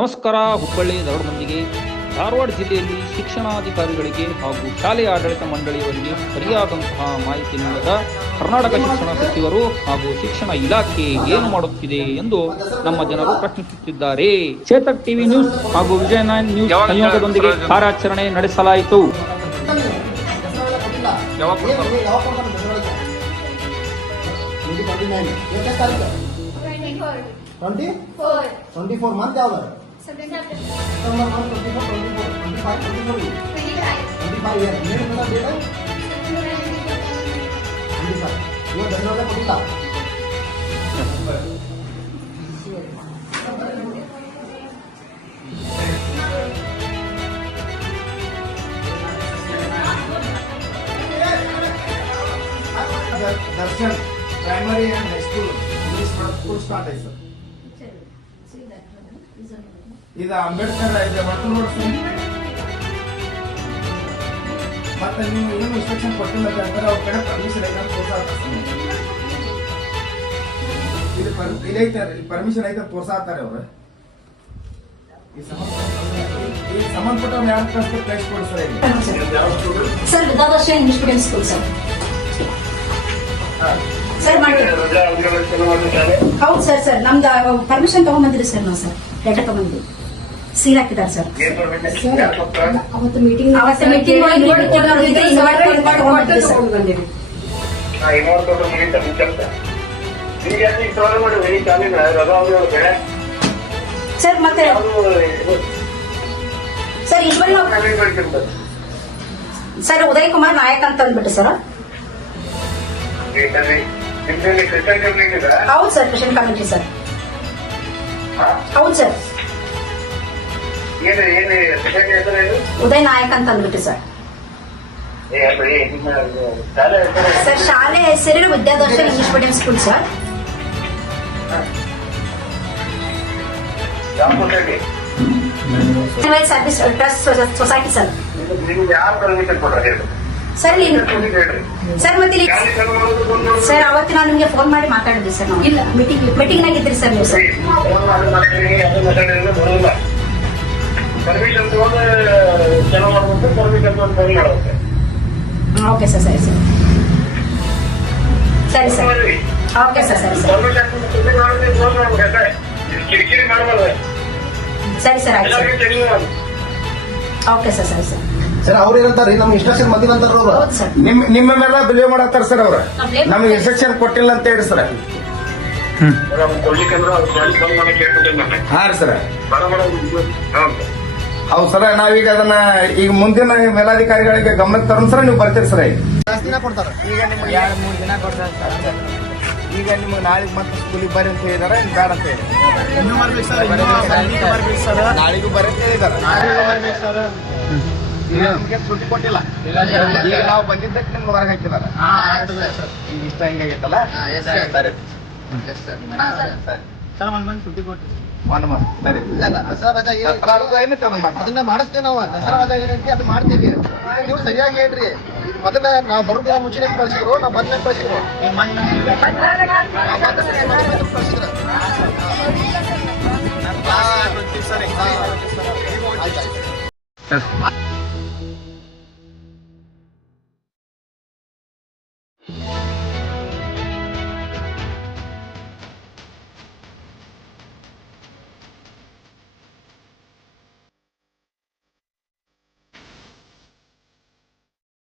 ನಮಸ್ಕಾರ. ಹುಬ್ಬಳ್ಳಿ ಧಾರವಾಡದೊಂದಿಗೆ ಧಾರವಾಡ ಜಿಲ್ಲೆಯಲ್ಲಿ ಶಿಕ್ಷಣಾಧಿಕಾರಿಗಳಿಗೆ ಹಾಗೂ ಶಾಲೆಯ ಆಡಳಿತ ಮಂಡಳಿಯವರಿಗೆ ಸರಿಯಾದಂತಹ ಮಾಹಿತಿ ನೀಡದ ಕರ್ನಾಟಕ ಶಿಕ್ಷಣ ಸಚಿವರು ಹಾಗೂ ಶಿಕ್ಷಣ ಇಲಾಖೆ ಏನು ಮಾಡುತ್ತಿದೆ ಎಂದು ನಮ್ಮ ಜನರು ಪ್ರಶ್ನಿಸುತ್ತಿದ್ದಾರೆ. ಚೇತಕ್ ಟಿವಿ ನ್ಯೂಸ್ ಹಾಗೂ ವಿಜಯ 9 ನ್ಯೂಸ್ ಸಂಯೋಗದೊಂದಿಗೆ ಕಾರ್ಯಾಚರಣೆ ನಡೆಸಲಾಯಿತು. ಮಂತ್ ಯಾವ್ದು? September month 24, 25, 24. 25 years. ಏನು ಡೇಟ್? 25. ನೀವು ಧನ್ಯವಾದ ಕೊಟ್ಟಿಲ್ಲ. Darshan primary and high school English school start ಆಯ್ತು ಸರ್. ಇದು ಅಂಬೇಡ್ಕರ್ ಇದೆ ಮತ್ತೆ ನೀವು ಏನು ಇನ್ಸ್ಟ್ರಕ್ಷನ್ ಕೊಟ್ಟಿಲ್ಲ ಅಂದ್ರೆ ಅವ್ರ ಕಡೆ ಪರ್ಮಿಷನ್ ಐತೆ ಇದು ಪರ್ಮಿಷನ್ ಐತೆ ತೋರ್ಸಾತಾರೆ ಅವ್ರು. ಈ ಸಂಬಂಧಪಟ್ಟ ಯಾರು ಕಳಿಸ್ಕೊಡಿ sir. Vidyadarsha English medium school sir. Sir ಮಾಡಿ ಹೌದು ಸರ್. ಸರ್ ನಮ್ದು ಪರ್ಮಿಷನ್ ತಗೊಂಡ್ಬಂದಿರಿ ಸರ್. ನಾವು ಸರ್ ಲೆಟರ್ ತಗೊಂಡಿದ್ದೀವಿ. ಸೀಲ್ ಹಾಕಿದ್ದಾರೆ ಸರ್. ಅವತ್ತು ಮೀಟಿಂಗ್ ಸರ್. ಮತ್ತೆ ಸರ್ ಸರ್ ಉದಯ್ ಕುಮಾರ್ ನಾಯಕ್ ಅಂತ ಅಂದ್ಬಿಟ್ಟು ಸರ್. ಹೌದು ಸರ್. Christian community sir. ಹೌದು ಸರ್. ಉದಯ್ ನಾಯಕ್ ಅಂತ ಅಂದ್ಬಿಟ್ಟು ಸರ್. ಸರ್ ಶಾಲೆ ಹೆಸರು Vidyadarsha English medium school sir. Service trust society sir. Sir sir ಮತ್ತೆ ಸರ್ ಅವತ್ತು ನಾನು ನಿಮಗೆ ಫೋನ್ ಮಾಡಿ ಮಾತಾಡಿದ್ವಿ ಸರ್. ನಾವು ಇಲ್ಲ ಮೀಟಿಂಗ್ನಾಗ ಇದ್ರಿ ಸರ್ ನೀವು ಸರ್. Okay sir. ಸರಿ ಸರ್. ಸರಿ ಸರ್. Okay sir. ಸರಿ ಸರ್. ಸರಿ ಸರ್. ಆಯ್ತು ಸರ್. Okay sir. ಸರಿ ಸರ್. ಸರ್ ಅವ್ರು ಏನಂತಾರೆ ನಮ್ಗೆ ಇನ್ಸ್ಟ್ರಕ್ಷನ್ ಬಂದಿಲ್ಲ ಅಂತಾರ. ನಿಮ್ಮ ಮೇಲೆ ಬಿಲೀವ್ ಮಾಡತ್ತಾರ ಸರ್. ಅವ್ರ ನಮ್ಗೆ ಇನ್ಸ್ಟ್ರಕ್ಷನ್ ಕೊಟ್ಟಿಲ್ಲ ಅಂತ ಹೇಳಿ ಸರ್. ಹಾ ರೀ ಸರ್. ಹೌದು ಸರ್. ನಾವೀಗ ಅದನ್ನ ಈಗ ಮುಂದಿನ ಮೇಲಾಧಿಕಾರಿಗಳಿಗೆ ಗಮನಕ್ಕೆ ತರೋಣ ಸರ್. ನೀವು ಬರ್ತೀರಿ ಸರ್. ಜಾಸ್ತಿ ದಿನ ಕೊಡ್ತಾರೆ. ಈಗ ನಿಮ್ಗೆ 2-3 ದಿನ ಕೊಡ್ತಾರೆ ಸರ್. ಈಗ ನಿಮ್ಗೆ ನಾಳೆಗೆ ಮತ್ತೆ ಸ್ಕೂಲಿಗೆ ಬರ್ರಿ ಅಂತ ಹೇಳಿದಾರೆ. ಬೇಡ ಅಂತ ಹೇಳಿ ನಾಳೆಗೂ ಬರ್ರಿ ಅಂತ ಹೇಳಿದಾರೆ. ಈಗ ನಮ್ಗೆ ಸುಟ್ಟಿ ಕೊಟ್ಟಿಲ್ಲ. ಈಗ ನಾವು ಬಂದಿದ್ದಕ್ಕೆ ನಿಮ್ಗೆ ಹೊರಗೆ ಹಾಕಿದಾರೆ. ಈಗ ಇಷ್ಟ ಹಿಂಗಾಗೈತಲ್ಲ. ಸರಿ ಸುಟ್ಟಿ ಕೊಟ್ಟು 1 month. ಸರಿ. ಅದನ್ನ ಮಾಡಿಸ್ತೇವೆ ನಾವು. ದಸರಾ ರಜಾ ಏನಂತೆ ಅದು ಮಾಡ್ತೀವಿ. ನೀವು ಸರಿಯಾಗಿ ಹೇಳ್ರಿ. ಮೊದಲ ನಾವು ಬರೋದ ಮುಂಚೆನೆ ಕಳಿಸಿದ್ರು. ನಾವು ಬಂದ ಕಳಿಸಿದ್ರು.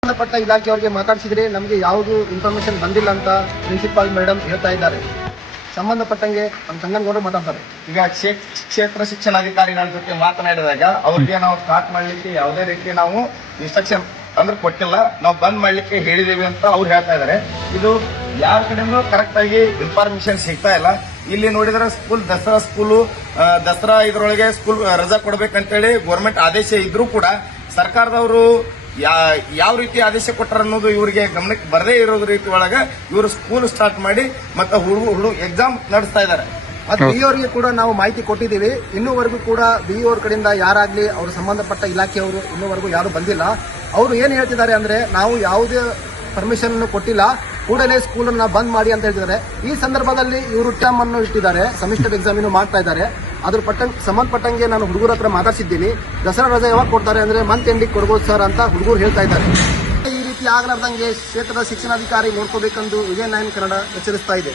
ಸಂಬಂಧಪಟ್ಟ ಇಲಾಖೆಯವರಿಗೆ ಮಾತಾಡಿಸಿದ್ರೆ ನಮಗೆ ಯಾವುದು ಇನ್ಫಾರ್ಮೇಶನ್ ಬಂದಿಲ್ಲ ಅಂತ ಪ್ರಿನ್ಸಿಪಾಲ್ ಮೇಡಮ್ ಹೇಳ್ತಾ ಇದ್ದಾರೆ. ಸಂಬಂಧಪಟ್ಟಂಗೆ ನಮ್ಮ ಸಂಗನಗೌಡರು ಮಾತಾಡ್ತಾರೆ. ಈಗ ಕ್ಷೇತ್ರ ಶಿಕ್ಷಣಾಧಿಕಾರಿಗಳ ಜೊತೆ ಮಾತನಾಡಿದಾಗ ಅವ್ರಿಗೆ ನಾವು ಸ್ಟಾರ್ಟ್ ಮಾಡ್ಲಿಕ್ಕೆ ಯಾವುದೇ ರೀತಿ ನಾವು ಇನ್ಸ್ಟ್ರಕ್ಷನ್ ಅಂದ್ರೆ ಕೊಟ್ಟಿಲ್ಲ. ನಾವು ಬಂದ್ ಮಾಡ್ಲಿಕ್ಕೆ ಹೇಳಿದೇವಿ ಅಂತ ಅವ್ರು ಹೇಳ್ತಾ ಇದ್ದಾರೆ. ಇದು ಯಾರ ಕಡೆನೂ ಕರೆಕ್ಟ್ ಆಗಿ ಇನ್ಫಾರ್ಮೇಶನ್ ಸಿಗ್ತಾ ಇಲ್ಲ. ಇಲ್ಲಿ ನೋಡಿದ್ರೆ ಸ್ಕೂಲ್ ದಸರಾ ಇದ್ರೊಳಗೆ ಸ್ಕೂಲ್ ರಜಾ ಕೊಡ್ಬೇಕಂತೇಳಿ ಗೌರ್ಮೆಂಟ್ ಆದೇಶ ಇದ್ರೂ ಕೂಡ ಸರ್ಕಾರದವರು ಯಾವ ರೀತಿ ಆದೇಶ ಕೊಟ್ಟರ ಅನ್ನೋದು ಇವರಿಗೆ ಗಮನಕ್ಕೆ ಬರದೇ ಇರೋದು ರೀತಿ ಒಳಗ ಇವರು ಸ್ಕೂಲ್ ಸ್ಟಾರ್ಟ್ ಮಾಡಿ ಮತ್ತೆ ಹುಡುಗ ಎಕ್ಸಾಮ್ ನಡೆಸ್ತಾ ಇದ್ದಾರೆ. ಬಿಇಒರಿಗೆ ಕೂಡ ನಾವು ಮಾಹಿತಿ ಕೊಟ್ಟಿದ್ದೀವಿ. ಇನ್ನೂವರೆಗೂ ಕೂಡ ಬಿಇಒರ ಕಡೆಯಿಂದ ಯಾರಾಗ್ಲಿ ಅವ್ರ ಸಂಬಂಧಪಟ್ಟ ಇಲಾಖೆಯವರು ಇನ್ನೂವರೆಗೂ ಯಾರು ಬಂದಿಲ್ಲ. ಅವರು ಏನ್ ಹೇಳ್ತಿದ್ದಾರೆ ಅಂದ್ರೆ ನಾವು ಯಾವುದೇ ಪರ್ಮಿಷನ್ ಕೊಟ್ಟಿಲ್ಲ, ಕೂಡಲೇ ಸ್ಕೂಲ್ ಅನ್ನ ಬಂದ್ ಮಾಡಿ ಅಂತ ಹೇಳ್ತಿದ್ದಾರೆ. ಈ ಸಂದರ್ಭದಲ್ಲಿ ಇವರು ಟರ್ಮ್ ಅನ್ನು ಇಟ್ಟಿದ್ದಾರೆ, ಸೆಮಿಸ್ಟರ್ ಎಕ್ಸಾಮ್ ಮಾಡ್ತಾ ಇದ್ದಾರೆ. ಅದ್ರ ಸಂಬಂಧಪಟ್ಟಂಗೆ ನಾನು ಹುಡುಗರ ಹತ್ರ ಮಾತಾಡ್ಸಿದ್ದೀನಿ. ದಸರಾ ರಜೆ ಯಾವಾಗ ಕೊಡ್ತಾರೆ ಅಂದ್ರೆ ಮಂತ್ ಎಂಡಿಗೆ ಕೊಡ್ಬೋದು ಸರ್ ಅಂತ ಹುಡುಗರು ಹೇಳ್ತಾ ಇದ್ದಾರೆ. ಈ ರೀತಿ ಆಗ್ಲಾರ್ದಂಗೆ ಕ್ಷೇತ್ರದ ಶಿಕ್ಷಣಾಧಿಕಾರಿ ನೋಡ್ಕೋಬೇಕೆಂದು ವಿಜಯ ನೈನ್ ಕನ್ನಡ ಎಚ್ಚರಿಸ್ತಾ ಇದೆ.